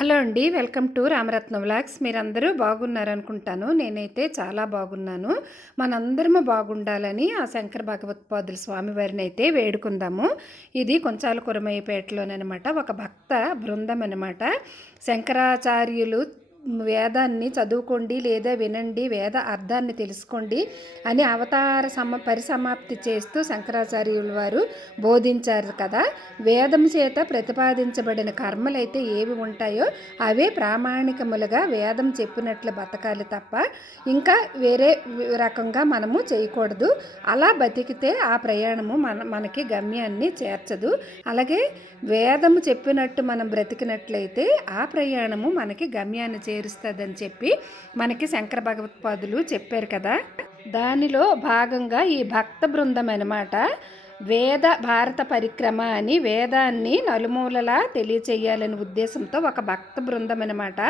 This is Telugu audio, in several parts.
హలో అండి వెల్కమ్ టు రామరత్న వ్లాగ్స్. మీరందరూ బాగున్నారనుకుంటాను. నేనైతే చాలా బాగున్నాను. మనందరము బాగుండాలని ఆ శంకర భగవత్పాదుల స్వామివారిని అయితే వేడుకుందాము. ఇది కొంచాల కురమయ్యపేటలోనమాట ఒక భక్త బృందం అనమాట శంకరాచార్యులు వేదాన్ని చదువుకోండి లేదా వినండి వేద అర్థాన్ని తెలుసుకోండి అని అవతార సమ పరిసమాప్తి చేస్తూ శంకరాచార్యుల వారు బోధించారు కదా. వేదం చేత ప్రతిపాదించబడిన కర్మలైతే ఏవి ఉంటాయో అవే ప్రామాణికములుగా వేదం చెప్పినట్లు బతకాలి తప్ప ఇంకా వేరే రకంగా మనము చేయకూడదు. అలా బతికితే ఆ ప్రయాణము మన మనకి గమ్యాన్ని చేర్చదు. అలాగే వేదము చెప్పినట్టు మనం బ్రతికినట్లయితే ఆ ప్రయాణము మనకి గమ్యాన్ని చేరుస్తుందని చెప్పి మనకి శంకర భగవత్పాదులు చెప్పారు కదా. దానిలో భాగంగా ఈ భక్త బృందం అనమాట వేద భారత పరిక్రమ అని వేదాన్ని నలుమూలలా తెలియచేయాలనే ఉద్దేశంతో ఒక భక్త బృందం అనమాట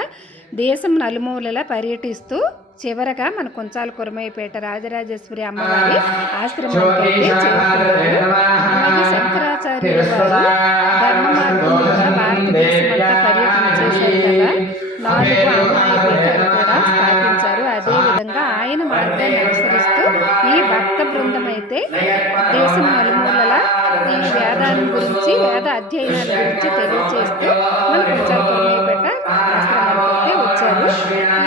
దేశం నలుమూలలా పర్యటిస్తూ చివరగా మన కొంచాల కురమయ్యపేట రాజరాజేశ్వరి అమ్మవారి ఆశ్రమానికి అలాగే శంకరాచార్యుల వారు ధర్మ మార్గములుగా భారతదేశం అంతా పర్యటన చేశారు కదా. నాలుగు అమ్మాయి పీఠాలు కూడా స్థాపించారు. అదేవిధంగా ఆయన మార్గాన్ని అనుసరిస్తూ ఈ భక్త బృందం అయితే దేశం నలుమూలల ఈ వేదాన్ని గురించి వేద అధ్యయనాల గురించి తెలియజేస్తూ మన కొంచెం ఆశ్రమానికి అయితే వచ్చారు.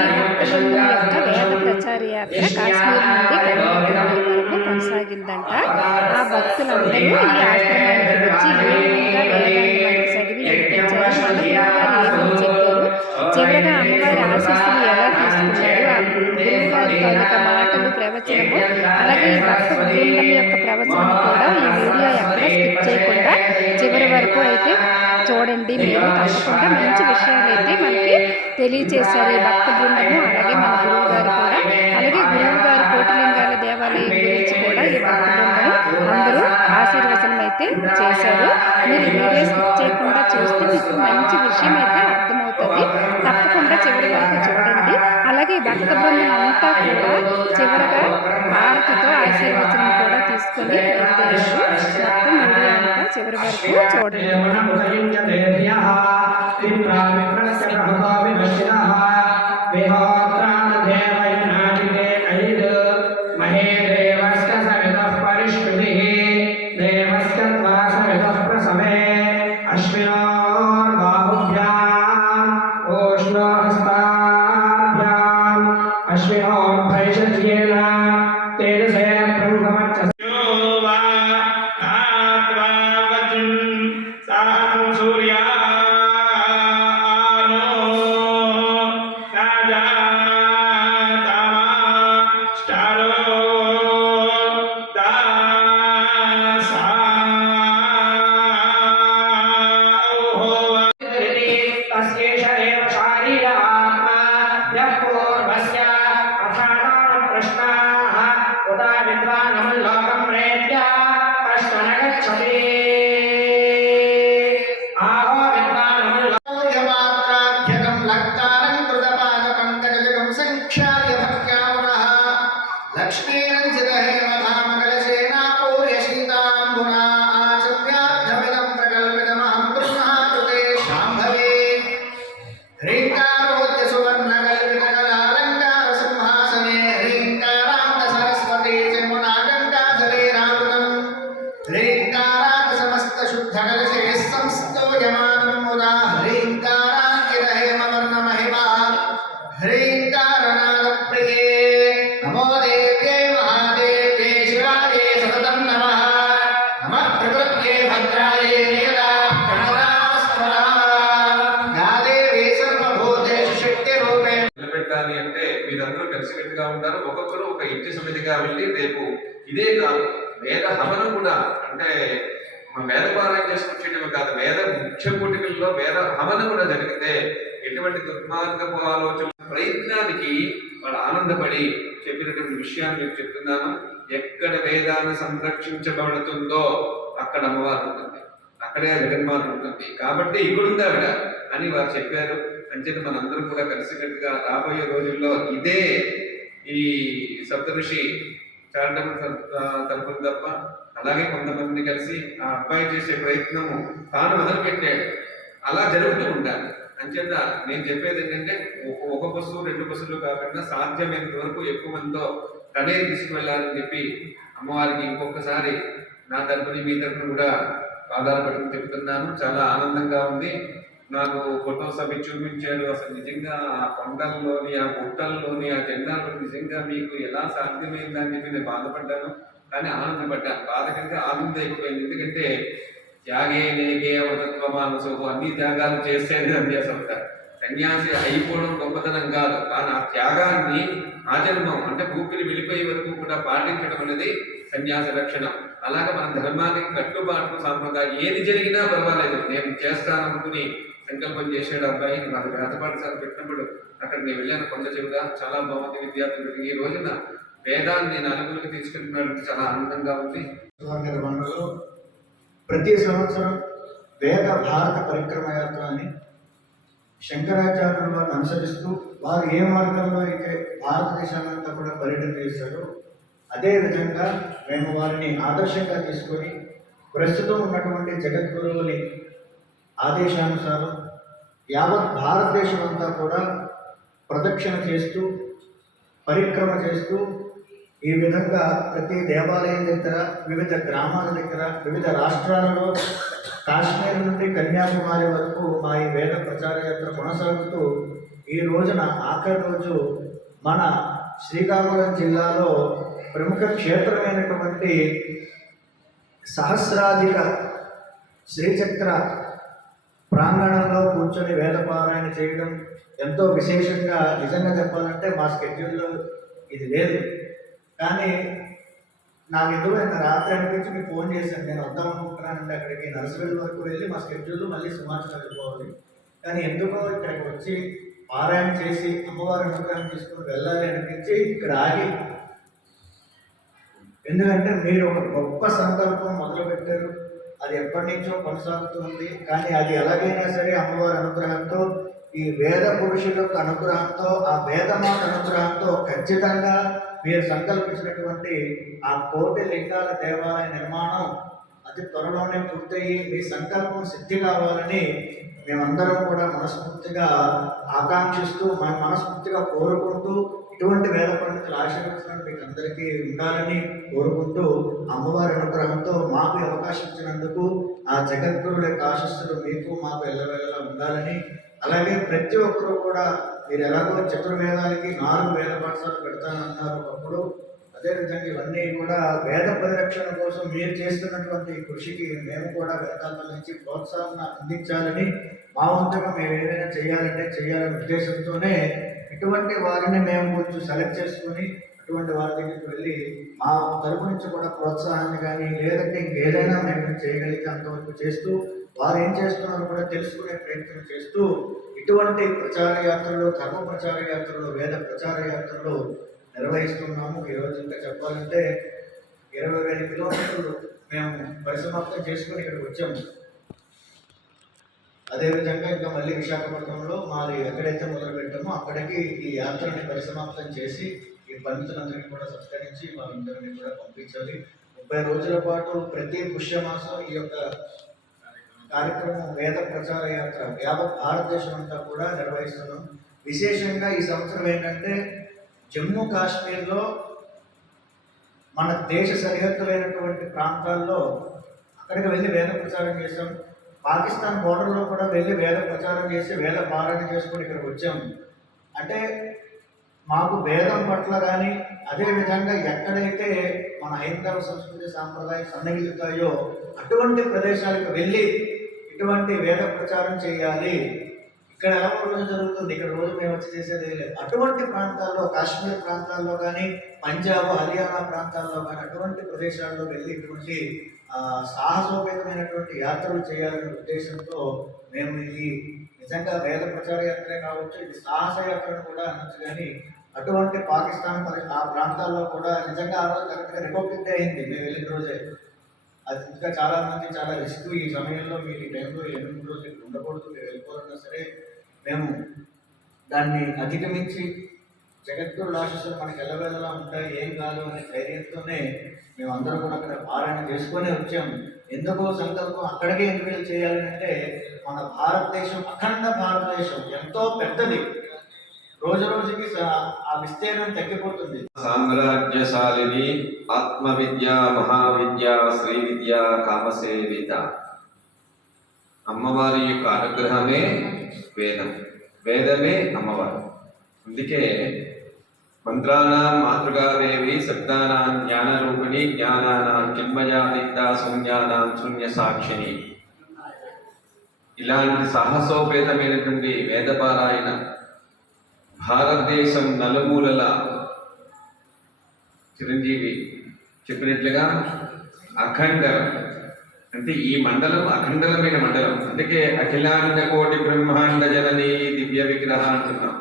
ఈ భక్త బృందం యొక్క వేద ప్రచార యాత్ర కాశ్మీర్ నుండి కన్యాకుమారి వరకు కొనసాగిందంట. ఆ భక్తులందరూ ఈ ఆశ్రమానికి వచ్చి ఏ విధంగా వేదాన్ని మనకి చదివి వినిపించారు యొక్క మాటలు ప్రవచనము అలాగే ఈ భక్త బృందం యొక్క ప్రవచనం కూడా ఈ వీడియో ఎక్కడ స్కిప్ చేయకుండా చివరి వరకు అయితే చూడండి. మీరు తప్పకుండా మంచి విషయాలు అయితే మనకి తెలియచేశారు ఈ భక్త బృందము అలాగే మన గురువు గారు కూడా. అలాగే గురువు గారు కోటిలింగాల దేవాలయం గురించి కూడా ఈ భక్త బృందము అందరూ ఆశీర్వచనం అయితే చేశారు. మీరు ఈ వీడియో స్కిప్ చేయకుండా చూస్తే మీకు మంచి విషయం అయితే అర్థమవుతుంది. చివరి వరకు చూడండి. అలాగే భక్త బృందం అంతా కూడా చివరగా భారతితో ఆశీర్వచనం కూడా తీసుకొని వెళ్తారు మొత్తం వీడియో అంతా చివరి వరకు చూడండి. ఒక ఇంటి సమితిగా వెళ్ళి రేపు ఇదే కాదు వేద హవనం కూడా అంటే మన పారాయణ చేసుకొచ్చేటవి కాదు వేద ముఖ్య కూటికల్లో వేద హవనం కూడా జరిగితే ఎటువంటి దుర్మార్గపు ఆలోచన ప్రయత్నానికి వాళ్ళు ఆనందపడి చెప్పినటువంటి విషయాన్ని మీకు చెప్తున్నాను. ఎక్కడ వేదాన్ని సంరక్షించబడుతుందో అక్కడ అమ్మవారు ఉంటుంది. అక్కడే జగన్మాత ఉంటుంది. కాబట్టి ఇక్కడుంది ఆవిడ అని వారు చెప్పారు. అంచేత మనందరం కూడా కలిసికట్టుగా రాబోయే రోజుల్లో ఇదే ఈ సప్తఋషి చారిటబుల్ తరపున తప్ప అలాగే కొంతమంది కలిసి ఆ అబ్బాయి చేసే ప్రయత్నము తాను మొదలుపెట్టాడు. అలా జరుగుతూ ఉండాలి. అంచేత నేను చెప్పేది ఏంటంటే ఒక- ఒక బస్సు రెండు బస్సులు కాకుండా సాధ్యమైనంత వరకు ఎక్కువ మందితో తనే తీసుకువెళ్ళాలని చెప్పి అమ్మవారికి ఇంకొకసారి నా తరపుని మీ తరపున కూడా ఆధారపడి చెప్తున్నాను. చాలా ఆనందంగా ఉంది. నాకు ఫొటోస్ అవి చూపించాడు అసలు నిజంగా ఆ కొండల్లోని ఆ గుట్టల్లోని ఆ జెండాలో నిజంగా మీకు ఎలా సాధ్యమైందని చెప్పి నేను బాధపడ్డాను. కానీ ఆనందపడ్డాను. బాధ కంటే ఆనందం ఎక్కువైంది ఎందుకంటే త్యాగే నేగే అమృతత్వ మానసు అన్ని త్యాగాలు చేస్తేనే అభ్యాసం అవుతారు సన్యాసి అయిపోవడం గొప్పతనం కాదు. కానీ ఆ త్యాగాన్ని ఆచరణం అంటే భూమిని వెళ్ళిపోయే వరకు కూడా పాటించడం అనేది సన్యాస లక్షణం. అలాగే మన ధర్మానికి కట్టుబాటు సాంప్రదాయం ఏది జరిగినా పర్వాలేదు. నేను చేస్తాననుకుని అనుకుని సంకల్పం చేసాడు అబ్బాయి. నాకు వేద పాఠశాల పెట్టినప్పుడు అక్కడ నేను వెళ్ళాను. కొండ చెవుగా చాలా బాగుంది విద్యార్థులకు ఈ రోజున వేదాన్ని నలుగురికి తీసుకెళ్తున్నాడు చాలా ఆనందంగా ఉంది. ప్రతి సంవత్సరం వేద భారత పరిక్రమ యాత్ర అని శంకరాచార్యుల వారిని అనుసరిస్తూ వారు ఏ మార్గంలో అయితే భారతదేశాన్నంతా కూడా పర్యటన చేశారో అదే విధంగా మేము వారిని ఆదర్శంగా తీసుకొని ప్రస్తుతం ఉన్నటువంటి జగద్గురువుని ఆదేశానుసారం యావత్ భారతదేశం అంతా కూడా ప్రదక్షిణ చేస్తూ పరిక్రమ చేస్తూ ఈ విధంగా ప్రతి దేవాలయం దగ్గర వివిధ గ్రామాల దగ్గర వివిధ రాష్ట్రాలలో కాశ్మీర్ నుండి కన్యాకుమారి వరకు మా ఈ వేద ప్రచార యాత్ర కొనసాగుతూ ఈ రోజున ఆఖరి రోజు మన శ్రీకాకుళం జిల్లాలో ప్రముఖ క్షేత్రమైనటువంటి సహస్రాధిక శ్రీచక్ర ప్రాంగణంలో కూర్చొని వేదపారాయణ చేయడం ఎంతో విశేషంగా నిజంగా చెప్పాలంటే మా స్కెడ్యూల్లో ఇది లేదు. కానీ నాకు ఎందుకు రాత్రి అనిపించి మీకు ఫోన్ చేశాను. నేను వద్దామనుకుంటున్నానండి అక్కడికి నర్సరీ వరకు వెళ్ళి మా స్కెడ్యూల్లో మళ్ళీ సుమారు వెళ్ళిపోవాలి. కానీ ఎందుకో ఇక్కడికి వచ్చి పారాయణ చేసి అమ్మవారి అనుగ్రహం తీసుకుని వెళ్ళాలి అనిపించి ఇక్కడ ఆగి. ఎందుకంటే మీరు ఒక గొప్ప సంకల్పం మొదలుపెట్టారు. అది ఎప్పటి నుంచో కొనసాగుతుంది. కానీ అది ఎలాగైనా సరే అమ్మవారి అనుగ్రహంతో ఈ వేద పురుషుల యొక్క అనుగ్రహంతో ఆ వేదమాత అనుగ్రహంతో ఖచ్చితంగా మీరు సంకల్పించినటువంటి ఆ కోటి లింగాల దేవాలయ నిర్మాణం అతి త్వరలోనే పూర్తయి మీ సంకల్పం సిద్ధి కావాలని మేమందరం కూడా మనస్ఫూర్తిగా ఆకాంక్షిస్తూ మన మనస్ఫూర్తిగా కోరుకుంటూ ఇటువంటి వేద పండితులు ఆశీర్వచనం మీకు అందరికీ ఉండాలని కోరుకుంటూ అమ్మవారి అనుగ్రహంతో మాకు అవకాశం ఇచ్చినందుకు ఆ జగద్గురుల యొక్క ఆశస్సులు మీకు మాకు ఎల్లవేళలా ఉండాలని. అలాగే ప్రతి ఒక్కరూ కూడా మీరు ఎలాగో చతుర్వేదాలకి నాలుగు వేద పాఠశాలలు పెడతానన్నారు ఒకప్పుడు. అదేవిధంగా ఇవన్నీ కూడా వేద పరిరక్షణ కోసం మీరు చేస్తున్నటువంటి కృషికి మేము కూడా వెనకాల నుంచి ప్రోత్సాహం అందించాలని మా వంతుగా మేము ఏదైనా చేయాలంటే చేయాలనే ఉద్దేశంతోనే ఇటువంటి వారిని మేము కొంచెం సెలెక్ట్ చేసుకుని అటువంటి వారి దగ్గరికి వెళ్ళి మా తరపు నుంచి కూడా ప్రోత్సాహాన్ని కానీ లేదంటే ఇంకేదైనా మేము చేయగలిగితే అంతవరకు చేస్తూ వారు ఏం చేస్తున్నారో కూడా తెలుసుకునే ప్రయత్నం చేస్తూ ఇటువంటి ప్రచార యాత్రలు ధర్మ ప్రచార యాత్రలు వేద ప్రచార యాత్రలు నిర్వహిస్తున్నాము. ఈరోజు ఇంకా చెప్పాలంటే ఇరవై వేల కిలోమీటర్లు మేము పరిసమాప్తం చేసుకుని ఇక్కడికి వచ్చాము. అదేవిధంగా ఇంకా మళ్ళీ విశాఖపట్నంలో మాది ఎక్కడైతే మొదలు పెట్టామో అక్కడికి ఈ యాత్రని పరిసమాప్తం చేసి ఈ పండితులందరికీ కూడా సత్కరించి వాళ్ళందరినీ కూడా పంపించాలి. ముప్పై రోజుల పాటు ప్రతి పుష్యమాసం ఈ యొక్క కార్యక్రమం వేద ప్రచార యాత్ర యావత్ భారతదేశం అంతా కూడా నిర్వహిస్తున్నాం. విశేషంగా ఈ సంవత్సరం ఏంటంటే జమ్మూ కాశ్మీర్లో మన దేశ సరిహద్దులైనటువంటి ప్రాంతాల్లో అక్కడికి వెళ్ళి వేద ప్రచారం చేశాం. పాకిస్తాన్ బోర్డర్లో కూడా వెళ్ళి వేద ప్రచారం చేసి వేద పారాయణ చేసుకొని ఇక్కడికి వచ్చాము అంటే మాకు వేదం పట్ల కానీ అదేవిధంగా ఎక్కడైతే మన హైందవ సంస్కృతి సాంప్రదాయం సన్నగిలుతాయో అటువంటి ప్రదేశాలకు వెళ్ళి ఇటువంటి వేద ప్రచారం చేయాలి. ఇక్కడ ఎలా ఒక రోజు జరుగుతుంది? ఇక్కడ రోజు మేము వచ్చి చేసేది లేదు. అటువంటి ప్రాంతాల్లో కాశ్మీర్ ప్రాంతాల్లో కానీ పంజాబ్ హర్యానా ప్రాంతాల్లో కానీ అటువంటి ప్రదేశాల్లో వెళ్ళి ఇటువంటి సాహసోపేతమైనటువంటి యాత్రలు చేయాలనే ఉద్దేశంతో మేము ఈ నిజంగా వేద ప్రచార యాత్రే కావచ్చు ఇది సాహస యాత్రను కూడా అనొచ్చు కానీ అటువంటి పాకిస్తాన్ పరి ఆ ప్రాంతాల్లో కూడా నిజంగా ఆ రోజు కరెక్ట్గా రిపబ్లిక్ డే అయింది. మేము వెళ్ళిన రోజే. అది ఇంకా చాలా మంది చాలా రిస్క్ ఈ సమయంలో మీరు ఈ టైంలో ఎనిమిది రోజులు ఇక్కడ ఉండకూడదు మీరు వెళ్ళిపోవాలన్నా సరే మేము దాన్ని అధిగమించి జగద్గురు ఆశీస్సులు మనకి ఎల్లవేళలా ఉంటాయి ఏం కాదు అనే ధైర్యంతోనే మేము అందరం కూడా అక్కడ పారాయణ చేసుకొని వచ్చాము ఎందుకో సంకల్పం అక్కడికే ఎందుకు వెళ్ళి చేయాలి అంటే మన భారతదేశం అఖండ భారతదేశం ఎంతో పెద్దది. రోజు రోజుకి ఆ విస్తీర్ణం తగ్గిపోతుంది. సామ్రాజ్యశాలిని ఆత్మ విద్య మహావిద్య శ్రీ విద్య కామసేవిత. అమ్మవారి యొక్క అనుగ్రహమే వేదం. వేదమే అమ్మవారు. అందుకే మంత్రానాం మాతృగాదేవి శబ్దానాం జ్ఞానరూపిణి జ్ఞానానాం చిన్మయాదిత్త శూన్యానాం శూన్య సాక్షిని ఇలాంటి సాహసోపేతమైనటువంటి వేదపారాయణ భారతదేశం నలుమూలల చిరంజీవి చెప్పినట్లుగా అఖండ అంటే ఈ మండలం అఖండలమైన మండలం. అందుకే అఖిలాండ కోటి బ్రహ్మాండ జనని దివ్య విగ్రహ అంటున్నాం.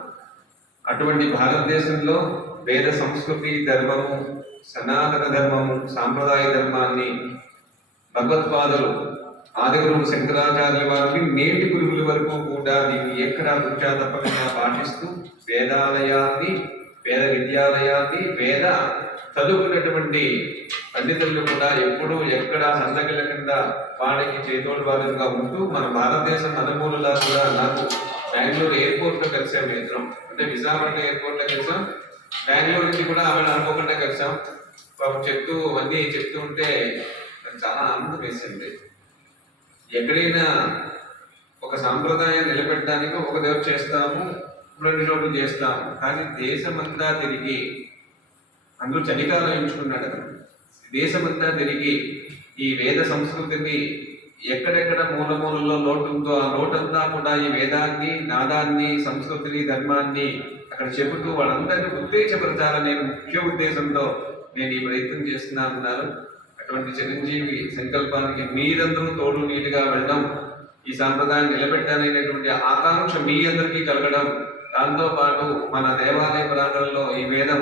అటువంటి భారతదేశంలో వేద సంస్కృతి ధర్మము సనాతన ధర్మము సాంప్రదాయ ధర్మాన్ని భగవత్పాదులు ఆదిగురువు శంకరాచార్య వారిని నేటి గురువుల వరకు కూడా దీన్ని ఎక్కడా తృచా తప్పకుండా పాటిస్తూ వేదాలయాన్ని వేద విద్యాలయాన్ని వేద చదువుకున్నటువంటి పండితులు కూడా ఎప్పుడూ ఎక్కడ సందగిల కింద వాడికి చేతోడు బాధలుగా ఉంటూ మన భారతదేశం నలుమూలలా కూడా నాకు బెంగళూరు ఎయిర్పోర్ట్లో కలిసాం మేము ఇద్దరం అంటే విశాఖపట్నం ఎయిర్పోర్ట్లో కలిసాం. బెంగళూరు నుంచి కూడా ఆమె అనుకోకుండా కలిసాం. పాపం చెప్తూ అన్నీ చెప్తూ ఉంటే నాకు చాలా ఆనందం వేసింది. ఎక్కడైనా ఒక సాంప్రదాయం నిలబెట్టడానికి ఒక దేవుడు చేస్తాము రెండు చోట్ల చేస్తాము. కానీ దేశమంతా తిరిగి అందులో చలికాలం ఎంచుకున్నాడు అతను దేశమంతా తిరిగి ఈ వేద సంస్కృతిని ఎక్కడెక్కడ మూల మూలలో లోటు ఉందో ఆ లోటంతా కూడా ఈ వేదాన్ని నాదాన్ని సంస్కృతిని ధర్మాన్ని అక్కడ చెబుతూ వాళ్ళందరినీ ఉత్తేజపరచాలనే ముఖ్య ఉద్దేశంతో నేను ఈ ప్రయత్నం చేస్తున్నా అన్నారు. అటువంటి చిరంజీవి సంకల్పానికి మీరందరూ తోడు నీటిగా వెళ్ళడం ఈ సాంప్రదాయం నిలబెట్టాలనేటువంటి ఆకాంక్ష మీ అందరికీ కలగడం దాంతోపాటు మన దేవాలయ ప్రాంతంలో ఈ వేదం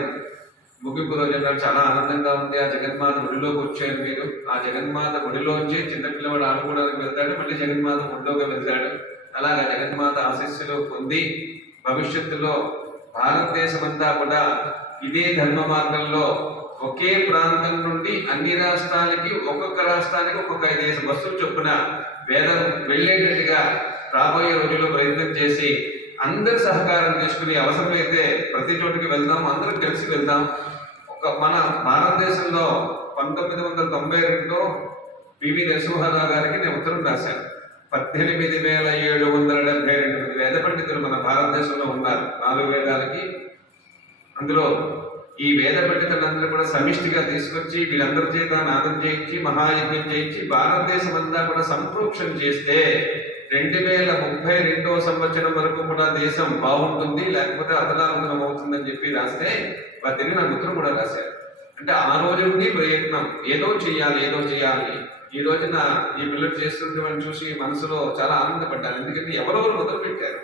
ముగింపు రోజు చాలా ఆనందంగా ఉంది. ఆ జగన్మాత గుడిలోకి వచ్చారు మీరు. ఆ జగన్మాత గుడిలోంచి చిన్నపిల్లవాడు ఆడుకోవడానికి వెళ్తాడు మళ్ళీ జగన్మాత గుడిలోకి వెళ్తాడు. అలాగా జగన్మాత ఆశీస్సులు పొంది భవిష్యత్తులో భారతదేశం అంతా కూడా ఇదే ధర్మ మార్గంలో ఒకే ప్రాంతం నుండి అన్ని రాష్ట్రాలకి ఒక్కొక్క రాష్ట్రానికి ఒక్కొక్క ఐదేసి బస్సులు చొప్పున వేద వెళ్ళేటట్టుగా రాబోయే రోజుల్లో ప్రయత్నం చేసి అందరి సహకారం తీసుకుని అవసరమైతే ప్రతి చోటికి వెళ్దాం అందరం కలిసి వెళ్దాం. ఒక మన భారతదేశంలో పంతొమ్మిది వందల తొంభై రెండులో పివి నరసింహారావు గారికి నేను ఉత్తరం రాశాను. పద్దెనిమిది వేల ఏడు వందల డెబ్బై రెండు మంది వేద పండితులు మన భారతదేశంలో ఉన్నారు. నాలుగు వేదాలకి. అందులో ఈ వేద పండితులందరూ కూడా సమిష్టిగా తీసుకొచ్చి వీళ్ళందరి చేత నాదం చేయించి మహాయజ్ఞం చేయించి భారతదేశం అంతా కూడా సంప్రోక్షణ చేస్తే రెండు వేల ముప్పై రెండవ సంవత్సరం వరకు కూడా దేశం బాగుంటుంది లేకపోతే అతలాకుతలం అవుతుందని చెప్పి రాస్తే వారి నా మిత్రులు కూడా రాశారు. అంటే ఆ రోజు నుండి ప్రయత్నం ఏదో చేయాలి ఏదో చేయాలి ఈ రోజున ఈ పిల్లలు చేస్తుంటే చూసి మనసులో చాలా ఆనందపడ్డాను ఎందుకంటే ఎవరెవరు మొదలు పెట్టారు